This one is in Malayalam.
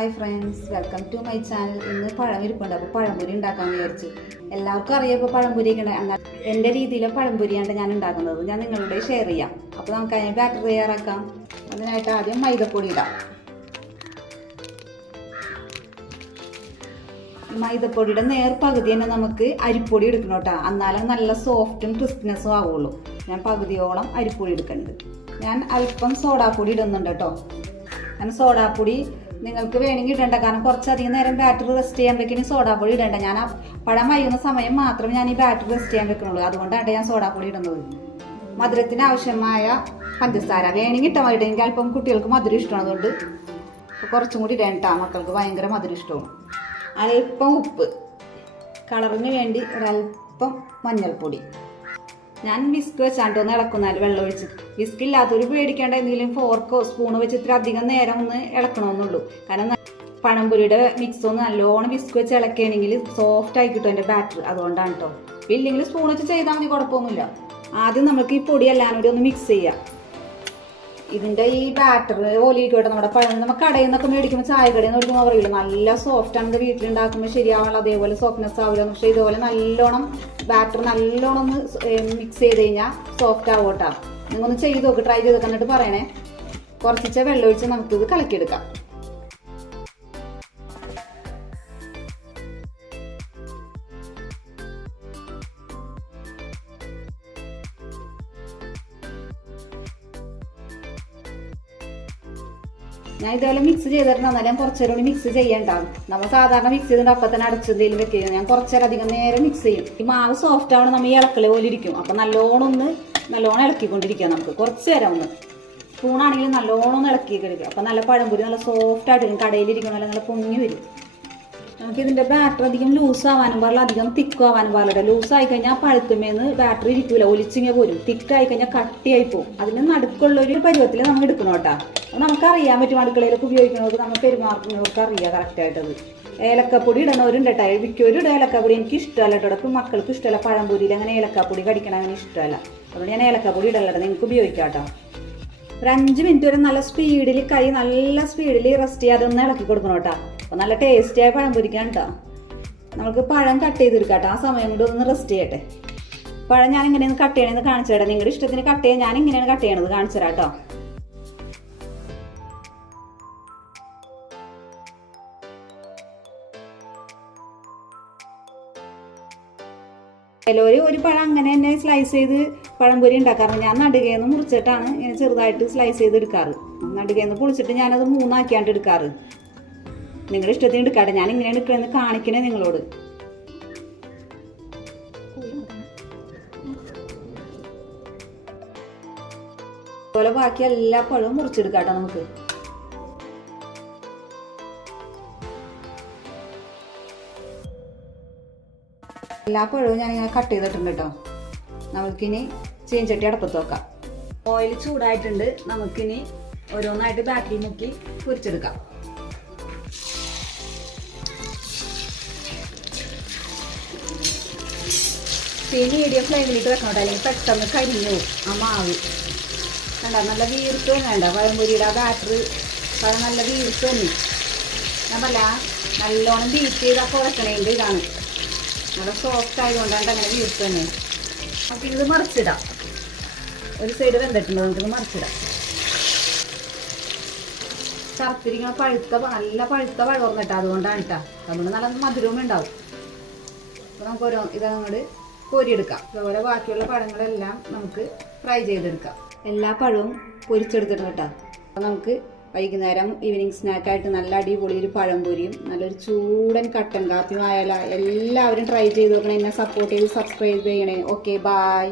Hi friends, welcome to my channel. ഇന്ന് പഴം ഇരിപ്പുണ്ട്, അപ്പോൾ പഴംപൊരി ഉണ്ടാക്കാമെന്ന് വിചാരിച്ചു. എല്ലാവർക്കും അറിയാം ഇപ്പോൾ പഴംപൊരി ഒക്കെ എന്നാൽ എൻ്റെ രീതിയിലെ പഴംപൊരിയാണ് ഞാൻ ഉണ്ടാക്കുന്നത്. ഞാൻ നിങ്ങളോട് ഷെയർ ചെയ്യാം. അപ്പോൾ നമുക്ക് അതിന് ബാറ്റർ തയ്യാറാക്കാം. അതിനായിട്ട് ആദ്യം മൈദപ്പൊടി ഇടാം. മൈദപ്പൊടിയുടെ നേർപകുതി തന്നെ നമുക്ക് അരിപ്പൊടി എടുക്കണം കേട്ടോ, എന്നാലും നല്ല സോഫ്റ്റും ക്രിസ്പിനെസ്സും ആവുള്ളൂ. ഞാൻ പകുതിയോളം അരിപ്പൊടി എടുക്കുന്നുണ്ട്. ഞാൻ അല്പം സോഡാപ്പൊടി ഇടുന്നുണ്ട് കേട്ടോ. ഞാൻ സോഡാപ്പൊടി നിങ്ങൾക്ക് വേണമെങ്കിൽ ഇടണ്ട, കാരണം കുറച്ചധികം നേരം ബാറ്റർ റെസ്റ്റ് ചെയ്യാൻ വെക്കണി സോഡാപ്പൊടി ഇടണ്ട. ഞാൻ ആ പഴം വൈകുന്ന സമയം മാത്രമേ ഞാൻ ഈ ബാറ്റർ റെസ്റ്റ് ചെയ്യാൻ വെക്കുന്നുള്ളൂ, അതുകൊണ്ടാണ് ഞാൻ സോഡാപ്പൊടി ഇടുന്നത്. മധുരത്തിന് ആവശ്യമായ പഞ്ചസാര വേണമെങ്കിൽ ഇട്ടാൽ മതി. എനിക്ക് അല്പം കുട്ടികൾക്ക് മധുരം ഇഷ്ടമാണ്, അതുകൊണ്ട് കുറച്ചും കൂടി ഇടാൻ കേട്ടോ. മക്കൾക്ക് ഭയങ്കര മധുരം ഇഷ്ടമാണ്. അല്പം ഉപ്പ്, കളറിന് വേണ്ടി ഒരല്പം മഞ്ഞൾപ്പൊടി. ഞാൻ വിസ്ക് വെച്ചാണ്ട് ഒന്ന് ഇളക്കുന്നാൽ വെള്ളം ഒഴിച്ച്. വിസ്ക് ഇല്ലാത്തൊരു പേടിക്കേണ്ട, എന്തെങ്കിലും ഫോർക്കോ സ്പൂണോ വെച്ച് ഇത്ര അധികം നേരം ഒന്ന് ഇളക്കണമെന്നുള്ളൂ. കാരണം പഴംപൊരിയുടെ മിക്സ് ഒന്ന് നല്ലോണം വിസ്ക് വെച്ച് ഇളക്കുകയാണെങ്കിൽ സോഫ്റ്റ് ആയി കിട്ടും എൻ്റെ ബാറ്റർ, അതുകൊണ്ടാണ് കേട്ടോ. ഇല്ലെങ്കിൽ സ്പൂൺ വെച്ച് ചെയ്താൽ മതി, കുഴപ്പമൊന്നുമില്ല. ആദ്യം നമുക്ക് ഈ പൊടി എല്ലാം കൂടി ഒന്ന് മിക്സ് ചെയ്യാം. ഇതിൻ്റെ ഈ ബാറ്റർ ഓലിരിക്കട്ടെ. നമ്മുടെ പഴം നമുക്ക് കടയിൽ നിന്നൊക്കെ മേടിക്കുമ്പോൾ ചായക്കടയിൽ നിന്ന് മേടിക്കുമ്പോൾ പറയില്ല നല്ല സോഫ്റ്റ് ആണ്, വീട്ടിലുണ്ടാക്കുമ്പോൾ ശരിയാവുള്ള അതേപോലെ സോഫ്റ്റ്നെസ് ആവില്ല. പക്ഷേ ഇതുപോലെ നല്ലോണം ബാറ്റർ നല്ലോണം ഒന്ന് മിക്സ് ചെയ്ത് കഴിഞ്ഞാൽ സോഫ്റ്റ് ആവും കേട്ടോ. നിങ്ങളൊന്ന് ചെയ്ത് നോക്ക്, ട്രൈ ചെയ്ത് എന്നിട്ട് പറയണേ. കുറച്ച് വെള്ളം ഒഴിച്ച് നമുക്കിത് കലക്കിയെടുക്കാം. ഞാൻ ഇതുപോലെ മിക്സ് ചെയ്തിട്ട് എന്നാലും കുറച്ചു നേരം കൂടി മിക്സ് ചെയ്യണ്ടാവും. നമ്മൾ സാധാരണ മിക്സ് ചെയ്തിട്ട് അപ്പം തന്നെ അടച്ചെന്തെങ്കിലും വെക്കുക. ഞാൻ കുറച്ചേരം അധികം നേരം മിക്സ് ചെയ്യും. ഈ മാവ് സോഫ്റ്റ് ആവണം, നമ്മൾ ഈ ഇളക്കല് പോലെ ഇരിക്കും. അപ്പം നല്ലോണം ഇളക്കിക്കൊണ്ടിരിക്കുക. നമുക്ക് കുറച്ച് നേരം ഒന്ന് സ്പൂണാണെങ്കിൽ നല്ലോണം ഒന്ന് ഇളക്കിയൊക്കെ എടുക്കുക. അപ്പം നല്ല പഴംപൊരി നല്ല സോഫ്റ്റ് ആയിട്ട് വരും, കടയിലിരിക്കും, നല്ല പൊങ്ങി വരും. നമുക്ക് ഇതിൻ്റെ ബാറ്റർ അധികം ലൂസ് ആവാനും പാടില്ല, അധികം തിക്കും ആവാനും പാടില്ല. ലൂസ് ആയി കഴിഞ്ഞാൽ പഴുത്തുമേന്ന് ബാറ്റർ ഇരിക്കൂല, ഒലിച്ചിങ്ങ പോരും. തിക്കായി കഴിഞ്ഞാൽ കട്ടിയായി പോകും. അതിന് നടുക്കുള്ള ഒരു പരുവത്തിൽ നമ്മൾ എടുക്കണം കേട്ടോ. നമുക്കറിയാൻ പറ്റും, അടുക്കളയിലൊക്കെ ഉപയോഗിക്കുന്നത് നമ്മൾ പെരുമാറുന്നവർക്ക് അറിയാം കറക്റ്റായിട്ടത്. ഏലക്കപ്പൊടി ഇടണവരുണ്ട് കേട്ടോ, മിക്കവരും ഇടും ഏലക്കപ്പൊടി. എനിക്ക് ഇഷ്ടമല്ല കേട്ടോ, ഇപ്പം മക്കൾക്ക് ഇഷ്ടമല്ല പഴംപൊരിയിൽ അങ്ങനെ ഏലക്കപ്പൊടി കടിക്കണം, അങ്ങനെ ഇഷ്ടമല്ല. അതുകൊണ്ട് ഞാൻ ഏലക്കപ്പൊടി ഇടല്ല, നിങ്ങൾക്ക് ഉപയോഗിക്കാം കേട്ടോ. ഒരു 5 മിനിറ്റ് വരെ നല്ല സ്പീഡിൽ നല്ല സ്പീഡിൽ റെസ്റ്റ് ചെയ്യാതെ ഒന്ന് ഇളക്കി കൊടുക്കണം കേട്ടോ. അപ്പോൾ നല്ല ടേസ്റ്റിയായ പഴം പൊരിക്കാൻ കേട്ടോ. നമുക്ക് പഴം കട്ട് ചെയ്തെടുക്കാം കേട്ടോ. ആ സമയം കൊണ്ട് ഒന്ന് റെസ്റ്റ് ചെയ്യട്ടെ. പഴം ഞാൻ ഇങ്ങനെയൊന്ന് കട്ട് ചെയ്യണമെന്ന് കാണിച്ചു തരാം. നിങ്ങളുടെ ഇഷ്ടത്തിന് കട്ട് ചെയ്യാൻ ഞാൻ ഇങ്ങനെയാണ് കട്ട് ചെയ്യണത്, കാണിച്ചു തരാം കേട്ടോ. ചിലവർ ഒരു പഴം അങ്ങനെ തന്നെ സ്ലൈസ് ചെയ്ത് പഴംപൊരി ഉണ്ടാക്കാറുണ്ട്. ഞാൻ നടുകയെന്ന് മുറിച്ചിട്ടാണ് ഇങ്ങനെ ചെറുതായിട്ട് സ്ലൈസ് ചെയ്ത് എടുക്കാറ്. നടുകയെന്ന് പൊളിച്ചിട്ട് ഞാനത് 3 ആക്കിയാണ്ട് എടുക്കാറ്. നിങ്ങളുടെ ഇഷ്ടത്തിന് എടുക്കാട്ടെ. ഞാൻ ഇങ്ങനെ എടുക്കണമെന്ന് കാണിക്കണേ നിങ്ങളോട്. അതുപോലെ ബാക്കി എല്ലാ പഴവും മുറിച്ചെടുക്കാട്ടെ നമുക്ക്. എല്ലാ പഴവും ഞാനിങ്ങനെ കട്ട് ചെയ്തിട്ടുണ്ട് കേട്ടോ. നമുക്കിനി ചീനച്ചട്ടി അടുപ്പത്ത് വെക്കാം. ഓയിൽ ചൂടായിട്ടുണ്ട്. നമുക്കിനി ഓരോന്നായിട്ട് ബാറ്ററിൽ മുക്കി പൊരിച്ചെടുക്കാം. മീഡിയം ഫ്ലെയിമിലിട്ട് വെക്കണം കേട്ടോ, അല്ലെങ്കിൽ പെട്ടെന്ന് കരിഞ്ഞു പോകും ആ മാവ്. വേണ്ട, നല്ല വീർത്ത് വേണ്ട പഴംപൊരിയുടെ ആ ബാറ്റർ പഴം നല്ല വീർത്ത് തന്നെ. ഞാൻ പറയാ നല്ലോണം ബീറ്റ് ചെയ്താൽ കുഴക്കണേൻ്റെ ഇതാണ്. നല്ല സോഫ്റ്റ് ആയതുകൊണ്ടാണ് അങ്ങനെ വീർത്ത് തന്നെ. നമുക്കിത് മറിച്ചിടാം. ഒരു സൈഡ് വെന്തിട്ടുണ്ട്, നമുക്കിത് മറിച്ചിടാം. കറുത്തിരിക്കുന്ന നല്ല പഴുത്ത പഴം ഓർന്നിട്ടാ, അതുകൊണ്ടാണ് കേട്ടോ. അതുകൊണ്ട് നല്ല മധുരവും ഉണ്ടാവും. അപ്പോൾ നമുക്ക് ഇതങ്ങോട്ട് പൊരിയെടുക്കാം. അതുപോലെ ബാക്കിയുള്ള പഴങ്ങളെല്ലാം നമുക്ക് ഫ്രൈ ചെയ്തെടുക്കാം. എല്ലാ പഴവും പൊരിച്ചെടുത്തിട്ടുണ്ട് കേട്ടോ. അപ്പോൾ നമുക്ക് വൈകുന്നേരം ഈവനിങ് സ്നാക്കായിട്ട് നല്ല അടിപൊളി ഒരു പഴംപൊരിയും നല്ലൊരു ചൂടൻ കട്ടൻ കാപ്പിയും ആയാലും എല്ലാവരും ട്രൈ ചെയ്ത് നോക്കണം. എന്നെ സപ്പോർട്ട് ചെയ്ത് സബ്സ്ക്രൈബ് ചെയ്യണേ. Okay, by.